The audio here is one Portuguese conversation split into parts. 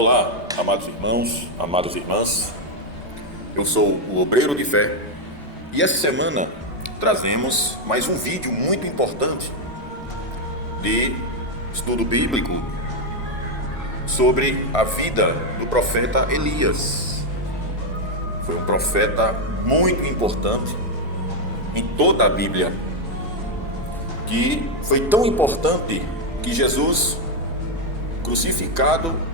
Olá, amados irmãos, amadas irmãs. Eu sou o Obreiro de Fé e essa semana trazemos mais um vídeo muito importante de estudo bíblico sobre a vida do profeta Elias. Foi um profeta muito importante em toda a Bíblia, que foi tão importante que Jesus, crucificado,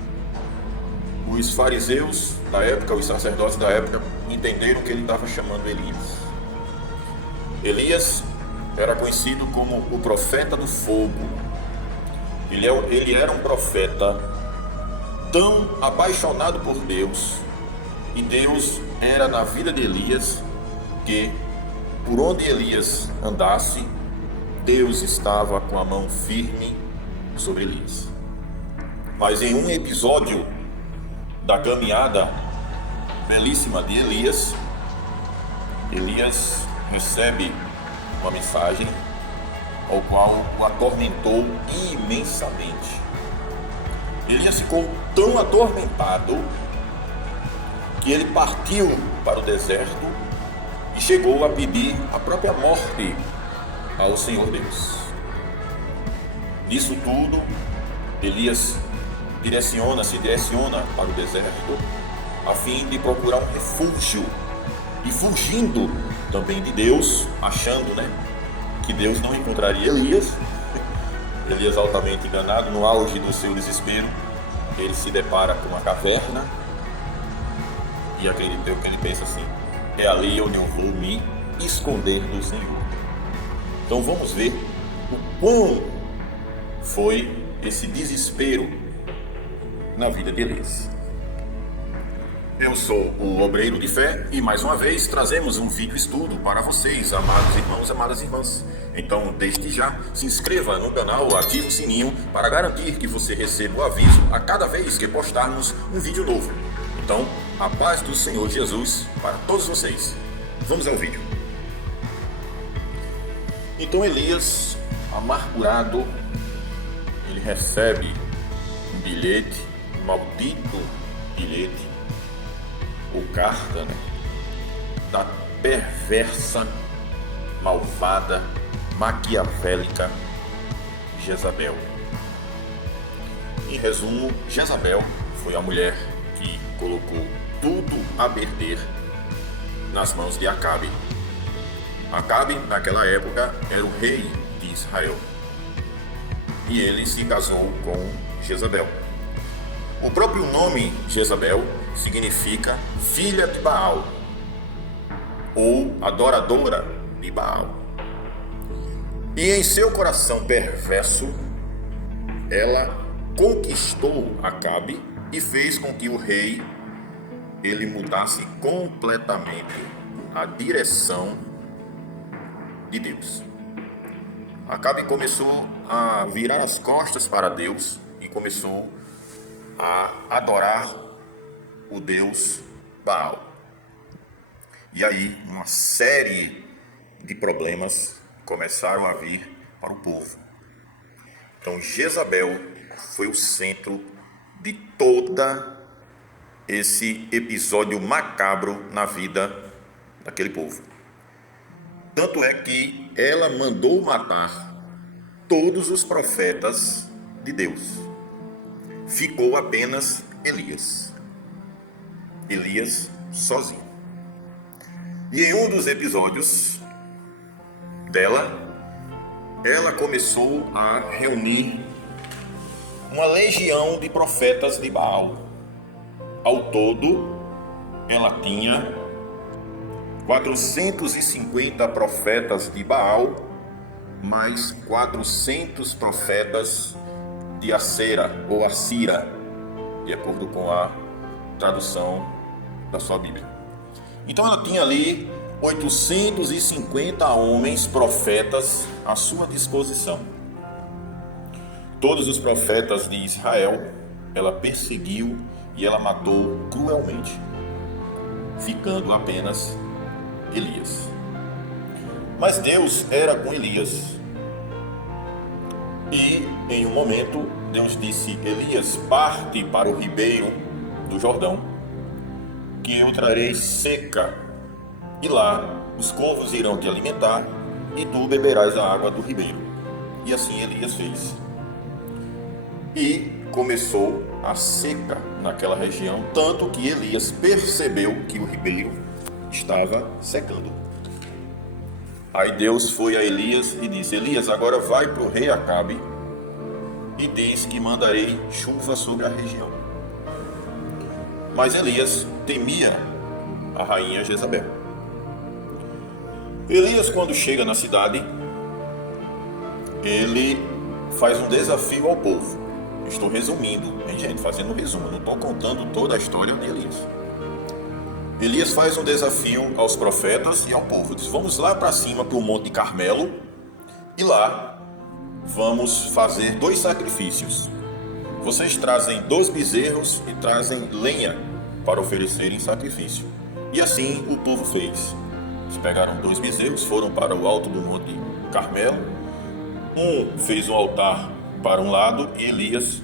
os fariseus da época, os sacerdotes da época, entenderam que ele estava chamando Elias. Elias era conhecido como o profeta do fogo. Ele era um profeta tão apaixonado por Deus, e Deus era na vida de Elias, que por onde Elias andasse, Deus estava com a mão firme sobre Elias. Mas em um episódio da caminhada belíssima de Elias, Elias recebe uma mensagem ao qual o atormentou imensamente. Elias ficou tão atormentado que ele partiu para o deserto e chegou a pedir a própria morte ao Senhor Deus. Nisso tudo, Elias se direciona para o deserto a fim de procurar um refúgio, e fugindo também de Deus, achando que Deus não encontraria Elias. Elias, altamente enganado, no auge do seu desespero, ele se depara com uma caverna e acreditou que ele pensa assim: é ali onde eu vou me esconder do Senhor. Então vamos ver o quão foi esse desespero na vida de Elias. Eu sou o Obreiro de Fé e mais uma vez trazemos um vídeo estudo para vocês, amados irmãos, amadas irmãs. Então, desde já, se inscreva no canal, ative o sininho para garantir que você receba o aviso a cada vez que postarmos um vídeo novo. Então, a paz do Senhor Jesus para todos vocês. Vamos ao vídeo. Então Elias, amargurado, ele recebe um bilhete, um maldito bilhete, ou carta, da perversa, malvada, maquiavélica Jezabel. Em resumo, Jezabel foi a mulher que colocou tudo a perder nas mãos de Acabe. Acabe, naquela época, era o rei de Israel, e ele se casou com Jezabel. O próprio nome Jezabel significa filha de Baal, ou adoradora de Baal. E em seu coração perverso, ela conquistou Acabe e fez com que o rei ele mudasse completamente a direção de Deus. Acabe começou a virar as costas para Deus e começou a adorar o Deus Baal. E aí uma série de problemas começaram a vir para o povo. Então Jezabel foi o centro de toda esse episódio macabro na vida daquele povo. Tanto é que ela mandou matar todos os profetas de Deus. Ficou apenas Elias sozinho. E em um dos episódios dela, ela começou a reunir uma legião de profetas de Baal. Ao todo, ela tinha 450 profetas de Baal, mais 400 profetas de Acera ou Assira, de acordo com a tradução da sua Bíblia. Então ela tinha ali 850 homens profetas à sua disposição. Todos os profetas de Israel ela perseguiu e ela matou cruelmente, ficando apenas Elias. Mas Deus era com Elias. E em um momento Deus disse: Elias, parte para o ribeiro do Jordão, que eu trarei seca, e lá os corvos irão te alimentar, e tu beberás a água do ribeiro. E assim Elias fez. E começou a seca naquela região, tanto que Elias percebeu que o ribeiro estava secando. Aí Deus foi a Elias e disse: Elias, agora vai para o rei Acabe e diz que mandarei chuva sobre a região. Mas Elias temia a rainha Jezabel. Elias, quando chega na cidade, ele faz um desafio ao povo. Estou resumindo, hein, gente? Fazendo um resumo, não estou contando toda a história de Elias. Elias faz um desafio aos profetas e ao povo. Diz: vamos lá para cima, para o Monte Carmelo, e lá vamos fazer 2 sacrifícios. Vocês trazem 2 bezerros e trazem lenha para oferecerem sacrifício. E assim o povo fez. Eles pegaram 2 bezerros, foram para o alto do Monte Carmelo. Um fez um altar para um lado e Elias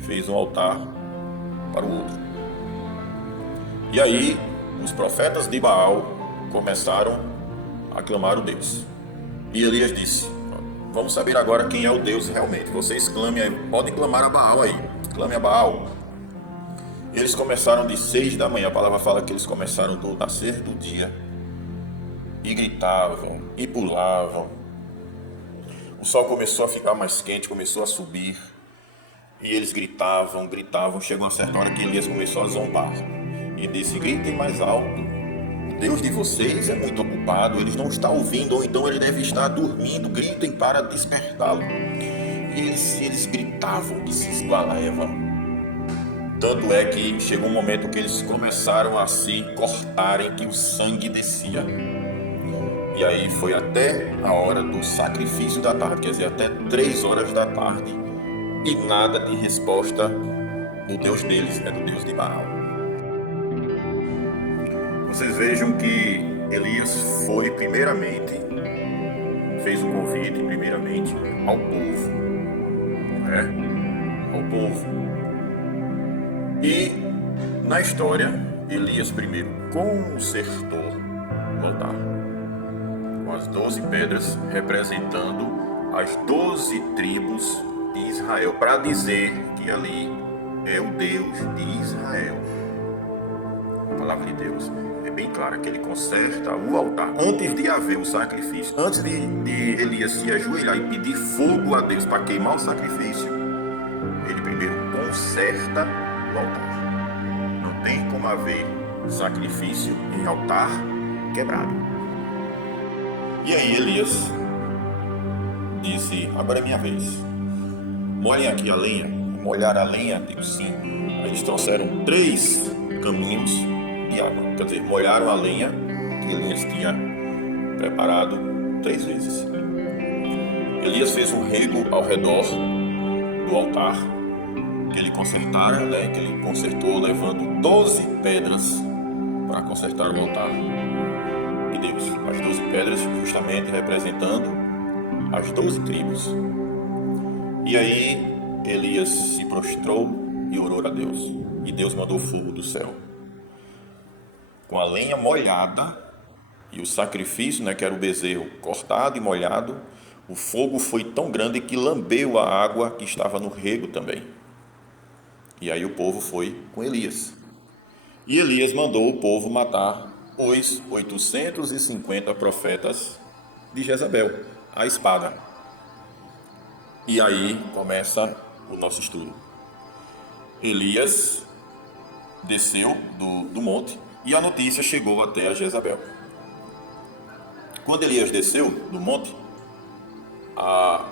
fez um altar para o outro. E aí os profetas de Baal começaram a clamar o Deus. E Elias disse: vamos saber agora quem é o Deus realmente. Vocês clamem aí, podem clamar a Baal aí, clame a Baal. Eles começaram de 6 da manhã, a palavra fala que eles começaram do nascer do dia, e gritavam, e pulavam. O sol começou a ficar mais quente, começou a subir, e eles gritavam, chegou uma certa hora que Elias começou a zombar, e disse: gritem mais alto, o Deus de vocês é muito ocupado, ele não está ouvindo, ou então ele deve estar dormindo, gritem para despertá-lo. E eles gritavam e se esgualavam. Tanto é que chegou um momento que eles começaram a se cortarem, que o sangue descia. E aí foi até a hora do sacrifício da tarde, quer dizer, até 3 horas da tarde, e nada de resposta do Deus deles, do Deus de Baal. Vocês vejam que Elias foi fez o convite primeiramente ao povo, ao povo. E na história, Elias primeiro consertou o altar com as 12 pedras representando as 12 tribos de Israel, para dizer que ali é o Deus de Israel. A palavra de Deus é bem clara, que ele conserta o altar. Antes de haver o sacrifício, antes de Elias se ajoelhar e pedir fogo a Deus para queimar o sacrifício, ele primeiro conserta o altar. Não tem como haver sacrifício em altar quebrado. E aí Elias disse: agora é minha vez, molhem aqui a lenha. Molhar a lenha, digo sim. Aí eles trouxeram 3 caminhos de água, quer dizer, molharam a lenha que Elias tinha preparado 3 vezes. Elias fez um rego ao redor do altar que ele consertara, que ele consertou levando 12 pedras para consertar o altar de Deus. As 12 pedras justamente representando as 12 tribos. E aí Elias se prostrou e orou a Deus. E Deus mandou fogo do céu. Com a lenha molhada e o sacrifício, que era o bezerro cortado e molhado, o fogo foi tão grande que lambeu a água que estava no rego também. E aí o povo foi com Elias. E Elias mandou o povo matar os 850 profetas de Jezabel, a espada. E aí começa o nosso estudo. Elias desceu do monte e a notícia chegou até a Jezabel. Quando Elias desceu do monte,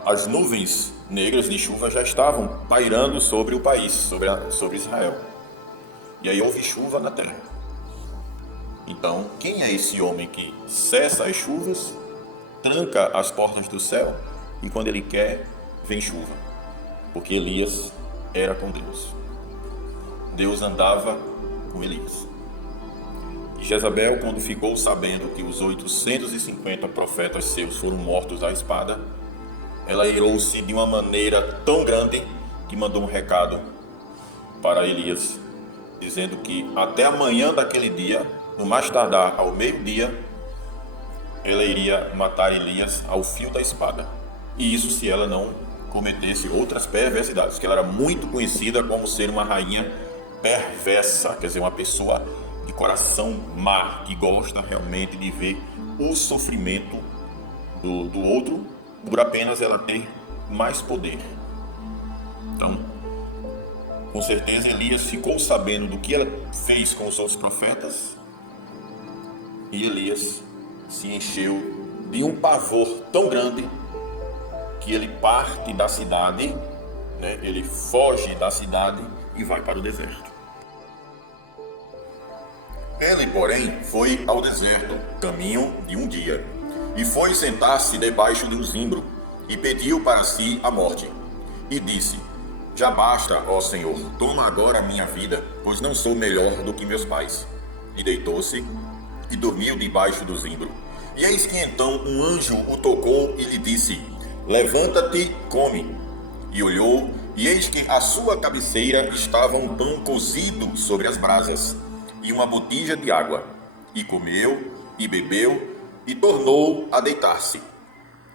as nuvens negras de chuva já estavam pairando sobre o país, sobre Israel. E aí houve chuva na terra. Então, quem é esse homem que cessa as chuvas, tranca as portas do céu e quando ele quer, vem chuva? Porque Elias era com Deus. Deus andava com Elias. E Jezabel, quando ficou sabendo que os 850 profetas seus foram mortos à espada, ela irou-se de uma maneira tão grande que mandou um recado para Elias, dizendo que até amanhã daquele dia, no mais tardar ao meio-dia, ela iria matar Elias ao fio da espada. E isso se ela não cometesse outras perversidades, que ela era muito conhecida como ser uma rainha perversa, quer dizer, uma pessoa de coração má, que gosta realmente de ver o sofrimento do outro, por apenas ela ter mais poder. Então, com certeza Elias ficou sabendo do que ela fez com os outros profetas, e Elias se encheu de um pavor tão grande que ele parte da cidade, né? Ele foge da cidade e vai para o deserto. Ele, porém, foi ao deserto, caminho de um dia, e foi sentar-se debaixo de um zimbro, e pediu para si a morte, e disse: já basta, ó Senhor, toma agora a minha vida, pois não sou melhor do que meus pais. E deitou-se e dormiu debaixo do zimbro. E eis que então um anjo o tocou e lhe disse: levanta-te, come. E olhou, e eis que à sua cabeceira estava um pão cozido sobre as brasas, e uma botija de água. E comeu, e bebeu, e tornou a deitar-se.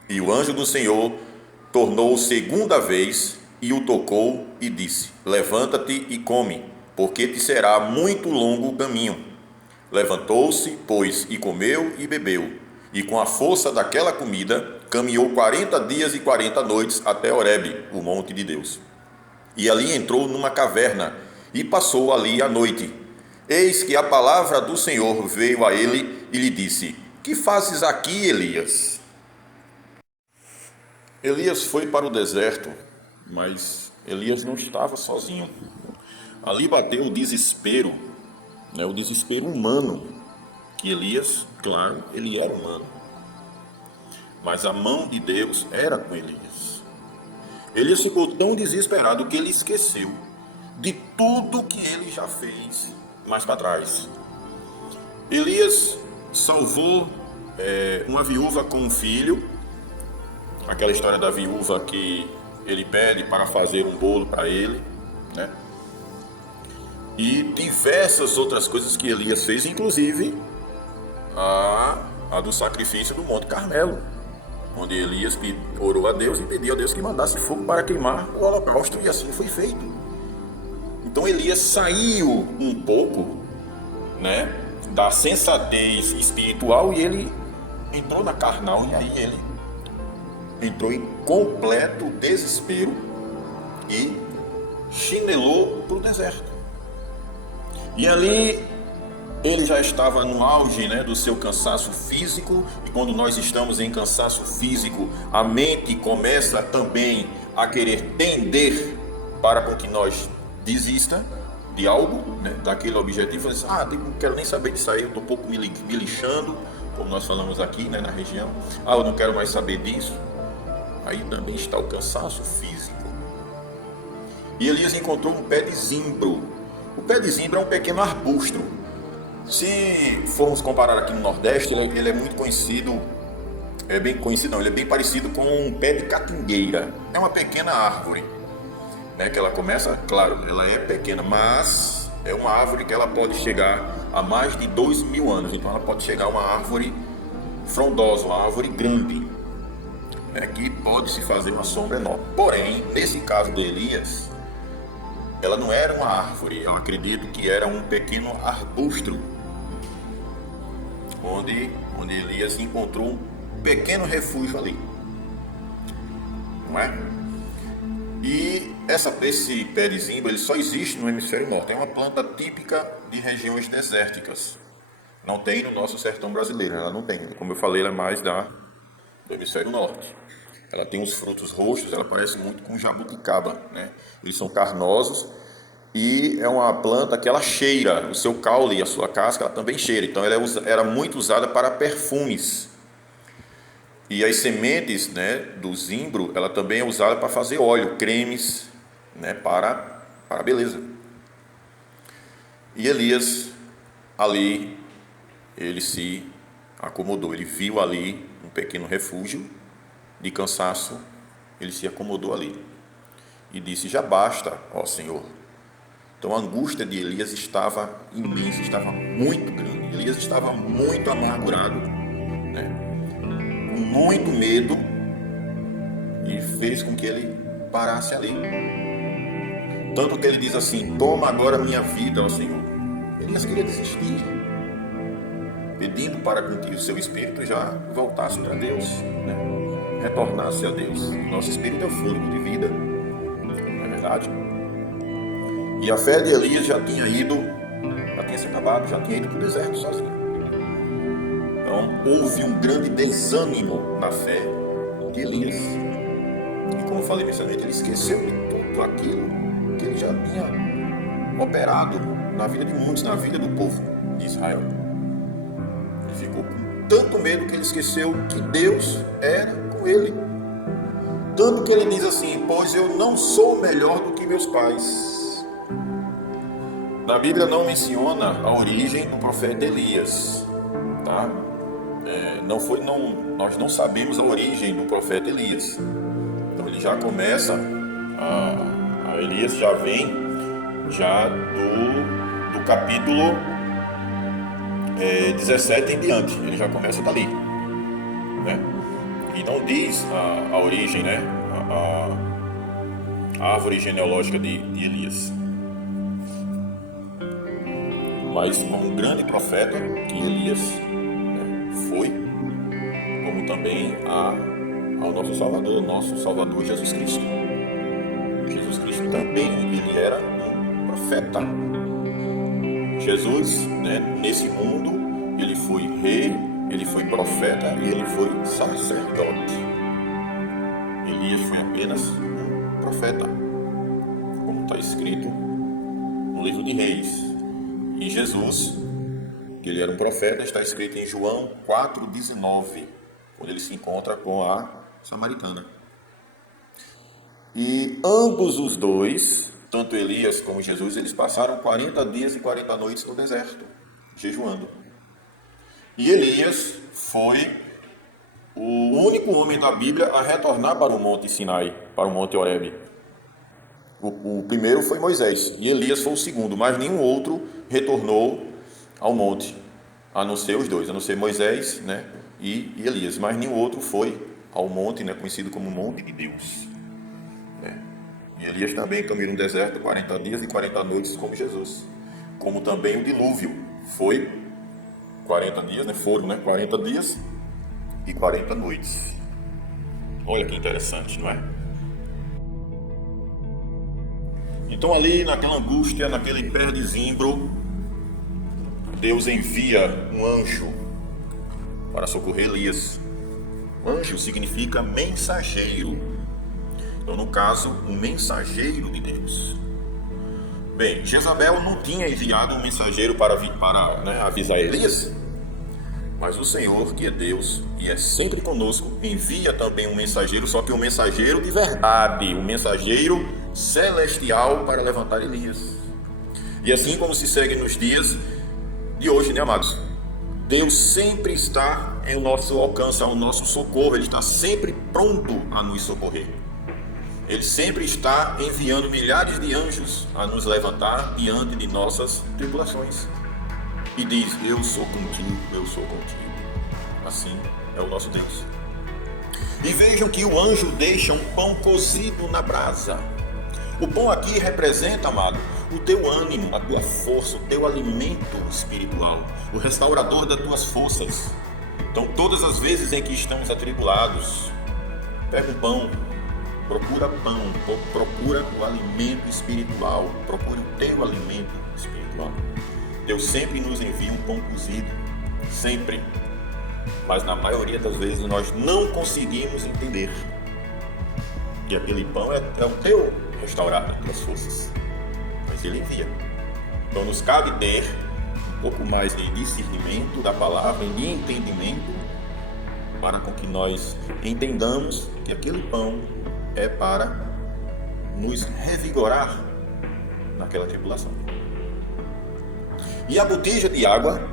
E o anjo do Senhor tornou segunda vez, e o tocou, e disse: levanta-te e come, porque te será muito longo o caminho. Levantou-se, pois, e comeu e bebeu, e com a força daquela comida, caminhou 40 dias e 40 noites até Horebe, o monte de Deus. E ali entrou numa caverna, e passou ali a noite. Eis que a palavra do Senhor veio a ele, e lhe disse: que fazes aqui, Elias? Elias foi para o deserto, mas Elias não estava sozinho. Ali bateu o desespero, o desespero humano, que Elias, claro, ele era humano, mas a mão de Deus era com Elias. Elias ficou tão desesperado que ele esqueceu de tudo que ele já fez mais para trás. Elias salvou uma viúva com um filho, aquela história da viúva que ele pede para fazer um bolo para ele, né? E diversas outras coisas que Elias fez, inclusive a do sacrifício do Monte Carmelo, onde Elias orou a Deus e pediu a Deus que mandasse fogo para queimar o holocausto, e assim foi feito. Então Elias saiu um pouco, né, da sensatez espiritual, e ele entrou na carnal, e aí ele entrou em completo desespero e chinelou para o deserto. E ali ele já estava no auge, do seu cansaço físico, e quando nós estamos em cansaço físico, a mente começa também a querer tender para com que nós desista de algo, daquele objetivo. Não quero nem saber disso aí, eu estou um pouco me lixando, como nós falamos aqui, na região. Eu não quero mais saber disso. Aí também está o cansaço físico. E Elias encontrou um pé de zimbro. O pé de zimbro é um pequeno arbusto. Se formos comparar aqui no Nordeste, ele é muito conhecido, ele é bem parecido com um pé de catingueira. É uma pequena árvore, que ela começa, claro, ela é pequena, mas é uma árvore que ela pode chegar a mais de 2.000 anos. Então ela pode chegar a uma árvore frondosa, uma árvore grande, que pode se fazer uma sombra enorme. Porém, nesse caso de Elias, ela não era uma árvore, eu acredito que era um pequeno arbusto, onde Elias encontrou um pequeno refúgio ali, não é? E esse pé de zimbro, ele só existe no hemisfério norte. É uma planta típica de regiões desérticas. Não tem no nosso sertão brasileiro, ela não tem. Como eu falei, ela é mais do hemisfério norte. Ela tem os frutos roxos, ela parece muito com jabuticaba, Eles são carnosos, e é uma planta que ela cheira, o seu caule e a sua casca, ela também cheira. Então ela era muito usada para perfumes. E as sementes, do zimbro, ela também é usada para fazer óleo, cremes, para a beleza. E Elias, ali, ele se acomodou, ele viu ali um pequeno refúgio de cansaço, ele se acomodou ali e disse: já basta, ó Senhor. Então a angústia de Elias estava imensa, estava muito grande. Elias estava muito amargurado, né? Com muito medo, e fez com que ele parasse ali. Tanto que ele diz assim: toma agora minha vida, ó Senhor. Elias queria desistir, pedindo para que o seu espírito já voltasse para Deus, né? Retornasse a Deus. Nosso espírito é o fôlego de vida, não é verdade? E a fé de Elias já tinha se acabado, já tinha ido para o deserto sozinho. Então houve um grande desânimo na fé de Elias. E como eu falei inicialmente, ele esqueceu de tudo aquilo que ele já tinha operado na vida de muitos, na vida do povo de Israel. Ele ficou com tanto medo que ele esqueceu que Deus era com ele. Tanto que ele diz assim: pois eu não sou melhor do que meus pais. Na Bíblia não menciona a origem do profeta Elias, tá? Nós não sabemos a origem do profeta Elias. Então ele já começa, a Elias já vem já do capítulo 17 em diante. Ele já começa dali, né? E não diz a origem, né? A árvore genealógica de Elias. Mas um grande profeta que Elias foi, como também ao nosso Salvador Jesus Cristo. Jesus Cristo também ele era um profeta. Jesus, né, nesse mundo, ele foi rei, ele foi profeta e ele foi sacerdote. Elias foi apenas um profeta, como está escrito no livro de Reis. E Jesus, que ele era um profeta, está escrito em João 4,19, quando ele se encontra com a samaritana. E ambos os dois, tanto Elias como Jesus, eles passaram 40 dias e 40 noites no deserto, jejuando. E Elias foi o único homem da Bíblia a retornar para o Monte Sinai, para o Monte Horebe. O primeiro foi Moisés, e Elias foi o segundo, mas nenhum outro retornou ao monte, a não ser os dois, a não ser Moisés, né, e Elias, mas nenhum outro foi ao monte, né, conhecido como Monte de Deus. E Elias também caminhou no deserto 40 dias e 40 noites como Jesus, como também o dilúvio foi 40 dias, né, foram 40 dias e 40 noites. Olha que interessante, não é? Então ali naquela angústia, naquele pé de zimbro, Deus envia um anjo para socorrer Elias. Anjo significa mensageiro. Então no caso, um mensageiro de Deus. Bem, Jezabel não tinha enviado um mensageiro para avisar Elias, mas o Senhor, que é Deus e é sempre conosco, envia também um mensageiro, só que um mensageiro de verdade, um mensageiro celestial para levantar Elias. E assim como se segue nos dias de hoje, né, amados? Deus sempre está em nosso alcance, ao nosso socorro. Ele está sempre pronto a nos socorrer. Ele sempre está enviando milhares de anjos a nos levantar diante de nossas tribulações. E diz: eu sou contigo, eu sou contigo. Assim é o nosso Deus. E vejam que o anjo deixa um pão cozido na brasa. O pão aqui representa, amado, o teu ânimo, a tua força, o teu alimento espiritual, o restaurador das tuas forças. Então, todas as vezes em que estamos atribulados, pega um pão, procura o alimento espiritual, procura o teu alimento espiritual. Deus sempre nos envia um pão cozido, sempre. Mas na maioria das vezes nós não conseguimos entender que aquele pão é o teu restaurar as tuas forças. Mas Ele envia. Então nos cabe ter um pouco mais de discernimento da palavra e de entendimento para com que nós entendamos que aquele pão é para nos revigorar naquela tribulação. E a botija de água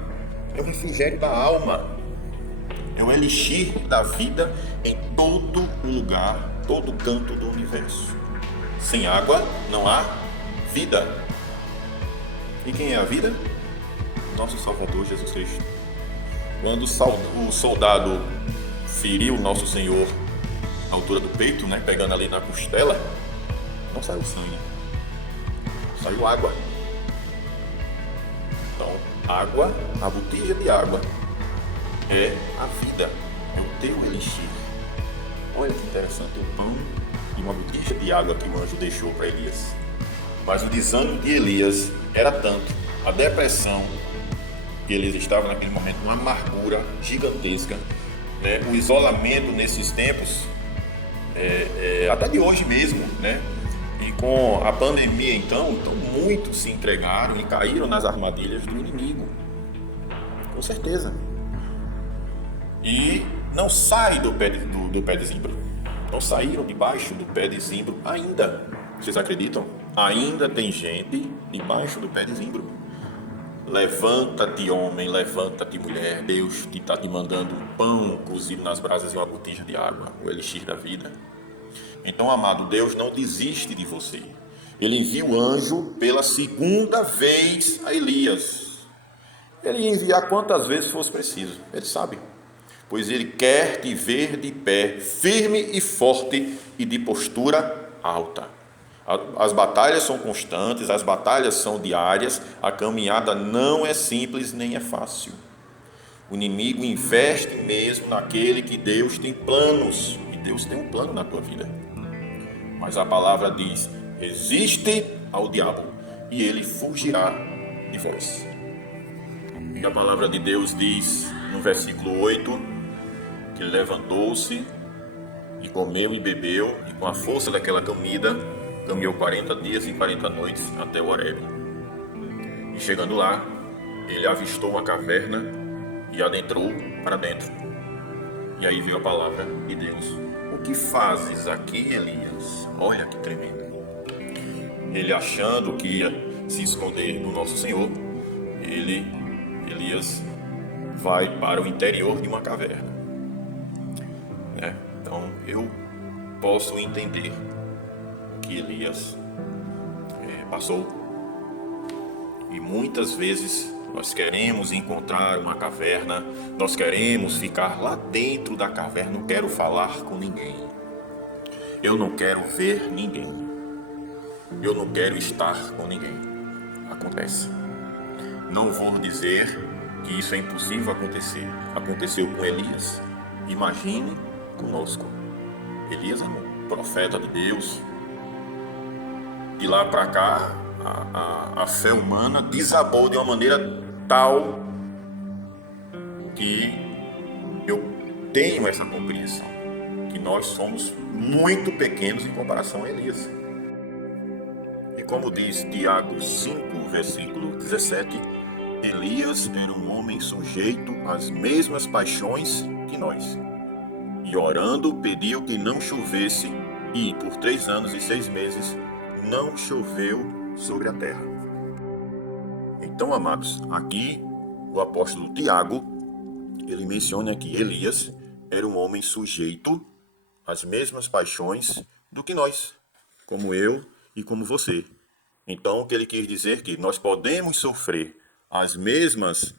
é o refrigério da alma, é o elixir da vida em todo o lugar todo canto do universo. Sem água não há vida. E quem é a vida? Nosso Salvador Jesus Cristo. Quando o soldado feriu nosso Senhor na altura do peito, pegando ali na costela, não saiu sangue, saiu água. Então, água, a botija de água é a vida, é o teu elixir. Olha que interessante, o pão e uma botija de água que o anjo deixou para Elias. Mas o desânimo de Elias era tanto, a depressão que Elias estava naquele momento, uma amargura gigantesca, o isolamento nesses tempos, até de hoje mesmo, e com a pandemia então muitos se entregaram e caíram nas armadilhas do inimigo, com certeza. E não sai do pé de zimbro, não saíram debaixo do pé de zimbro ainda. Vocês acreditam? Ainda tem gente debaixo do pé de zimbro. Levanta-te, homem, levanta-te, mulher. Deus está te mandando um pão cozido nas brasas e uma botija de água, o elixir da vida. Então, amado, Deus não desiste de você. Ele envia o anjo pela segunda vez a Elias. Ele ia enviar quantas vezes fosse preciso, ele sabe. Pois ele quer te ver de pé, firme e forte e de postura alta. As batalhas são constantes, as batalhas são diárias, a caminhada não é simples nem é fácil. O inimigo investe mesmo naquele que Deus tem planos, e Deus tem um plano na tua vida. Mas a palavra diz: resiste ao diabo e ele fugirá de vós. E a palavra de Deus diz no versículo 8 que levantou-se e comeu e bebeu, e com a força daquela comida caminhou 40 dias e 40 noites até o Horebe. E chegando lá, ele avistou uma caverna e adentrou para dentro. E aí veio a palavra de Deus: o que fazes aqui, Elias? Olha que tremendo. Ele achando que ia se esconder do nosso Senhor, Elias vai para o interior de uma caverna. Então eu posso entender que Elias passou. E muitas vezes nós queremos encontrar uma caverna, nós queremos ficar lá dentro da caverna. Não quero falar com ninguém, eu não quero ver ninguém, eu não quero estar com ninguém. Acontece. Não vou dizer que isso é impossível acontecer. Aconteceu com Elias. Imagine conosco. Elias é um profeta de Deus. De lá para cá, a fé humana desabou de uma maneira tal que eu tenho essa compreensão, que nós somos muito pequenos em comparação a Elias. E como diz Tiago 5, versículo 17, Elias era um homem sujeito às mesmas paixões que nós. E orando pediu que não chovesse, e por 3 anos e 6 meses não choveu sobre a terra. Então, amados, aqui o apóstolo Tiago, ele menciona que Elias era um homem sujeito às mesmas paixões do que nós, como eu e como você. Então, o que ele quis dizer que nós podemos sofrer as mesmas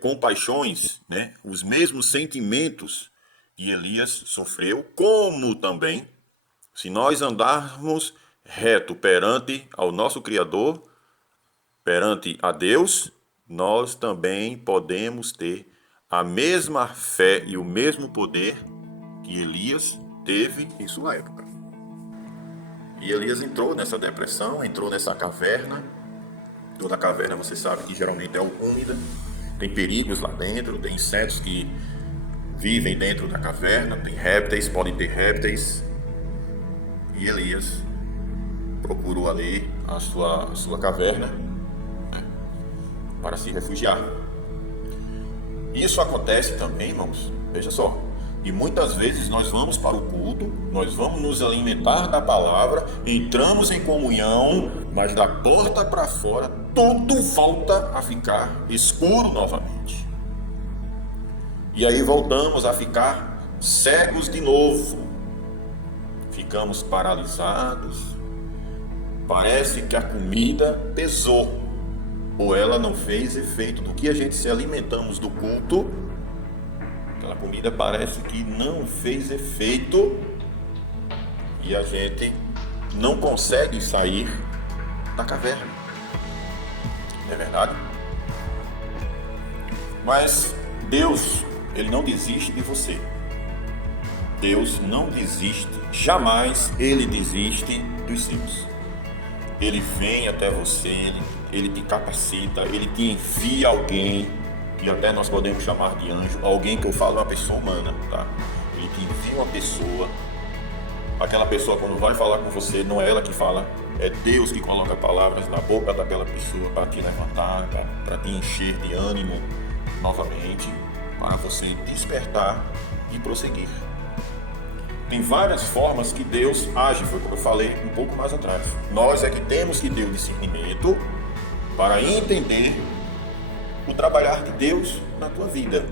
compaixões, os mesmos sentimentos que Elias sofreu, como também, se nós andarmos reto perante ao nosso Criador, perante a Deus, nós também podemos ter a mesma fé e o mesmo poder que Elias teve em sua época. E Elias entrou nessa depressão, entrou nessa caverna. Toda caverna, você sabe que geralmente é úmida, tem perigos lá dentro, tem insetos que vivem dentro da caverna, tem répteis, podem ter répteis. E Elias procurou ali a sua caverna para se refugiar. Isso acontece também, irmãos, veja só. E muitas vezes nós vamos para o culto, nós vamos nos alimentar da palavra, entramos em comunhão, mas da porta para fora tudo volta a ficar escuro novamente. E aí voltamos a ficar cegos de novo. ficamos paralisados. Parece que a comida pesou, ou ela não fez efeito. Do que a gente se alimentamos do culto, aquela comida parece que não fez efeito e a gente não consegue sair da caverna. Não é verdade? Mas Deus, Ele não desiste de você. Deus não desiste, jamais Ele desiste dos seus. Ele vem até você, Ele te capacita, Ele te envia alguém, e até nós podemos chamar de anjo, alguém que eu falo uma pessoa humana, tá? Ele te envia uma pessoa, aquela pessoa quando vai falar com você, não é ela que fala, é Deus que coloca palavras na boca daquela pessoa para te levantar, para te encher de ânimo novamente, para você despertar e prosseguir. Tem várias formas que Deus age, foi como eu falei um pouco mais atrás. Nós é que temos que ter o discernimento para entender o trabalhar de Deus na tua vida.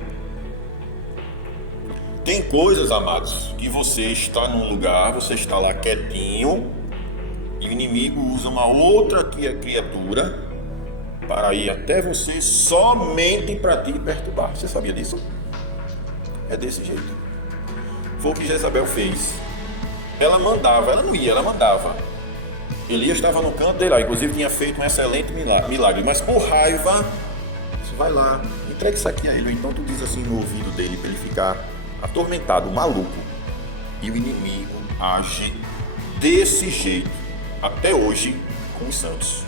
Tem coisas, amados, que você está num lugar, você está lá quietinho, e o inimigo usa uma outra criatura para ir até você somente para te perturbar. Você sabia disso? É desse jeito. Foi o que Jezabel fez. Ela mandava, ela não ia, ela mandava. Elias estava no canto dele lá, inclusive tinha feito um excelente milagre, mas por raiva, você vai lá, entrega isso aqui a ele, ou então tu diz assim no ouvido dele para ele ficar atormentado, maluco. E o inimigo age desse jeito até hoje com os santos.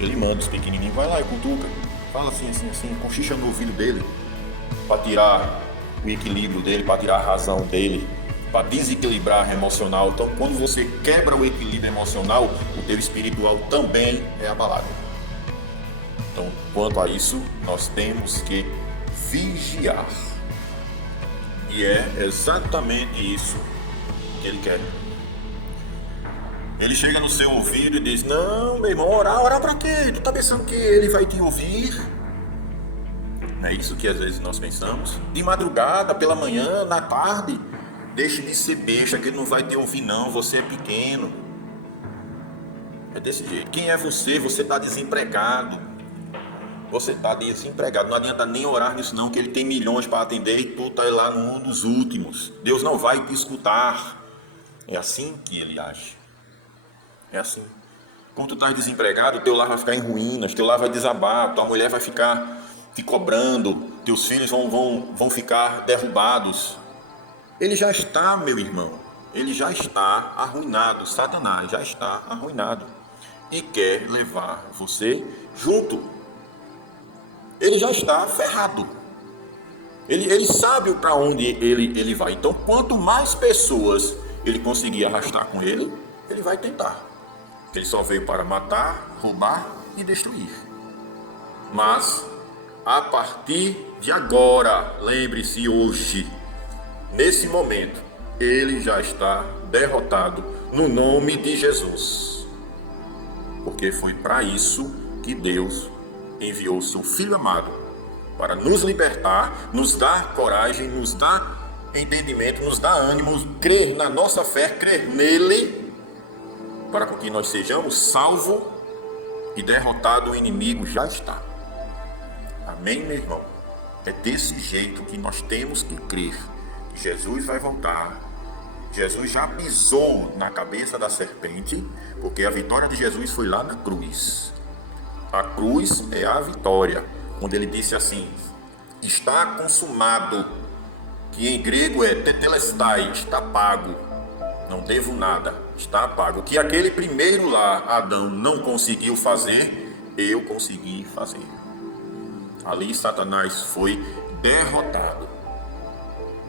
Ele manda os pequenininhos, vai lá e cutuca, fala assim, cochicha no ouvido dele para tirar o equilíbrio dele, para tirar a razão dele, para desequilibrar emocional. Então, quando você quebra o equilíbrio emocional, o teu espiritual também é abalado. Então, quanto a isso, nós temos que vigiar. E é exatamente isso que ele quer. Ele chega no seu ouvido e diz: não, meu irmão, orar para quê? Tu tá pensando que ele vai te ouvir? Não é isso que às vezes nós pensamos? De madrugada, pela manhã, na tarde, deixe de ser besta, que ele não vai te ouvir não, você é pequeno. É desse jeito. Quem é você? Você está desempregado. Você está desempregado, não adianta nem orar nisso não, que ele tem milhões para atender e tu está lá num dos últimos. Deus não vai te escutar. É assim que ele age. É assim. Quando tu estás desempregado, teu lar vai ficar em ruínas, teu lar vai desabar, tua mulher vai ficar te cobrando, teus filhos vão ficar derrubados. Ele já está, meu irmão, ele já está arruinado. Satanás já está arruinado e quer levar você junto. Ele já está ferrado. Ele sabe para onde ele vai. Então, quanto mais pessoas ele conseguir arrastar com ele, ele vai tentar. Ele só veio para matar, roubar e destruir. Mas a partir de agora, lembre-se hoje, nesse momento, ele já está derrotado no nome de Jesus. Porque foi para isso que Deus enviou seu Filho amado, para nos libertar, nos dar coragem, nos dar entendimento, nos dar ânimo, crer na nossa fé, crer nele, para que nós sejamos salvos e derrotado o inimigo já está. Amém, meu irmão? É desse jeito que nós temos que crer que Jesus vai voltar. Jesus já pisou na cabeça da serpente, porque a vitória de Jesus foi lá na cruz. A cruz é a vitória, onde ele disse assim: está consumado, que em grego é tetelestai, está pago, não devo nada, está pago. O que aquele primeiro lá, Adão, não conseguiu fazer, eu consegui fazer. Ali Satanás foi derrotado.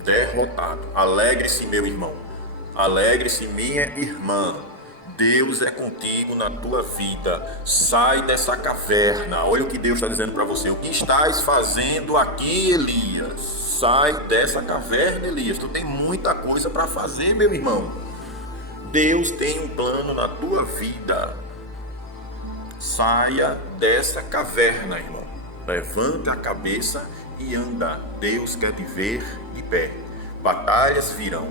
Derrotado. Alegre-se, meu irmão. Alegre-se, minha irmã. Deus é contigo na tua vida. Sai dessa caverna. Olha o que Deus está dizendo para você. O que estás fazendo aqui, Elias? Sai dessa caverna, Elias. Tu tem muita coisa para fazer, meu irmão. Deus tem um plano na tua vida. Saia dessa caverna, irmão. Levanta a cabeça e anda. Deus quer te ver de pé. Batalhas virão,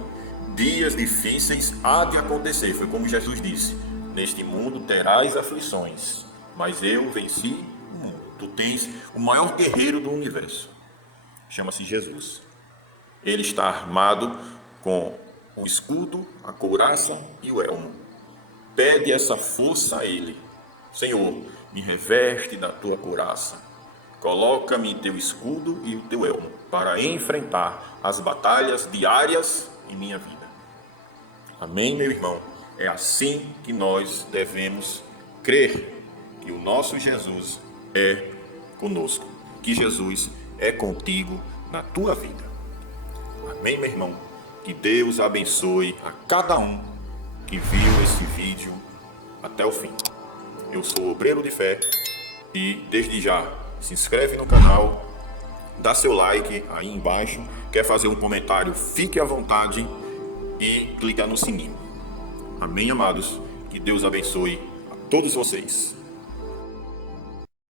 dias difíceis há de acontecer. Foi como Jesus disse: neste mundo terás aflições, mas eu venci o mundo. Tu tens o maior guerreiro do universo. Chama-se Jesus. Ele está armado com o escudo, a couraça e o elmo. Pede essa força a Ele. Senhor, me reveste da tua couraça. Coloca-me teu escudo e o teu elmo para enfrentar as batalhas diárias em minha vida. Amém, meu irmão? É assim que nós devemos crer que o nosso Jesus é conosco, que Jesus é contigo na tua vida. Amém, meu irmão? Que Deus abençoe a cada um que viu esse vídeo até o fim. Eu sou o Obreiro de Fé e desde já se inscreve no canal, dá seu like aí embaixo, quer fazer um comentário, fique à vontade e clica no sininho. Amém, amados? Que Deus abençoe a todos vocês.